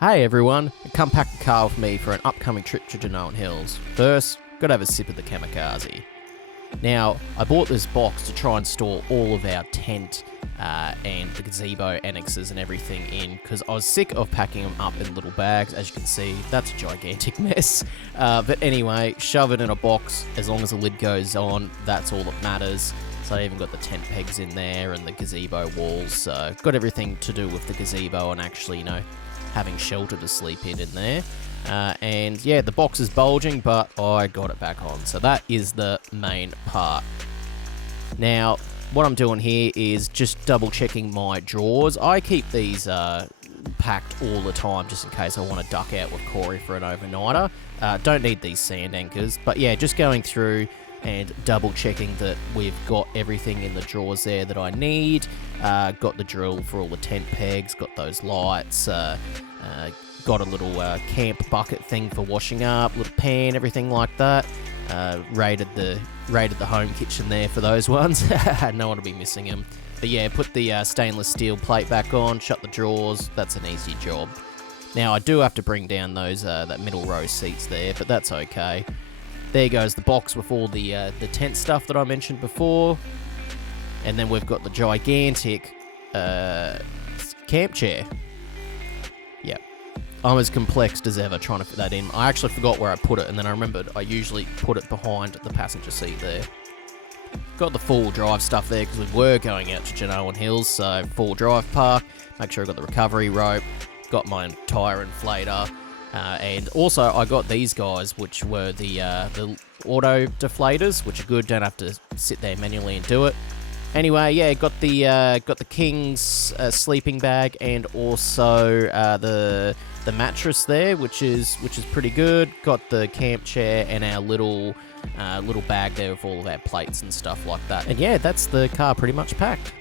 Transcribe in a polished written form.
Hey everyone, come pack the car with me for an upcoming trip to Genoan Hills. First, gotta have a sip of the kamikaze. Now, I bought this box to try and store all of our tent and the gazebo annexes and everything in, because I was sick of packing them up in little bags. As you can see, that's a gigantic mess. But anyway, shove it in a box. As long as the lid goes on, that's all that matters. So I even got the tent pegs in there and the gazebo walls. So got everything to do with the gazebo and actually, having shelter to sleep in there. And yeah, the box is bulging, but I got it back on. So that is the main part. Now, what I'm doing here is just double checking my drawers. I keep these packed all the time just in case I want to duck out with Corey for an overnighter. Don't need these sand anchors, but yeah, just going through and double checking that we've got everything in the drawers there that I need. Got the drill for all the tent pegs, got those lights, got a little camp bucket thing for washing up, little pan, everything like that. Raided the home kitchen there for those ones. No one will be missing them. But yeah, put the stainless steel plate back on, shut the drawers. That's an easy job. Now I do have to bring down those that middle row seats there, but that's okay. There goes the box with all the tent stuff that I mentioned before. And then we've got the gigantic camp chair. Yeah. I'm as complexed as ever trying to fit that in. I actually forgot where I put it, and then I remembered I usually put it behind the passenger seat there. Got the four-wheel drive stuff there because we were going out to Genoan Hills, so four-wheel drive park. Make sure I got the recovery rope. Got my tyre inflator. And also, I got these guys, which were the auto deflators, which are good. Don't have to sit there manually and do it. Anyway, yeah, got the King's sleeping bag and also the mattress there, which is pretty good. Got the camp chair and our little bag there with all of our plates and stuff like that. And yeah, that's the car pretty much packed.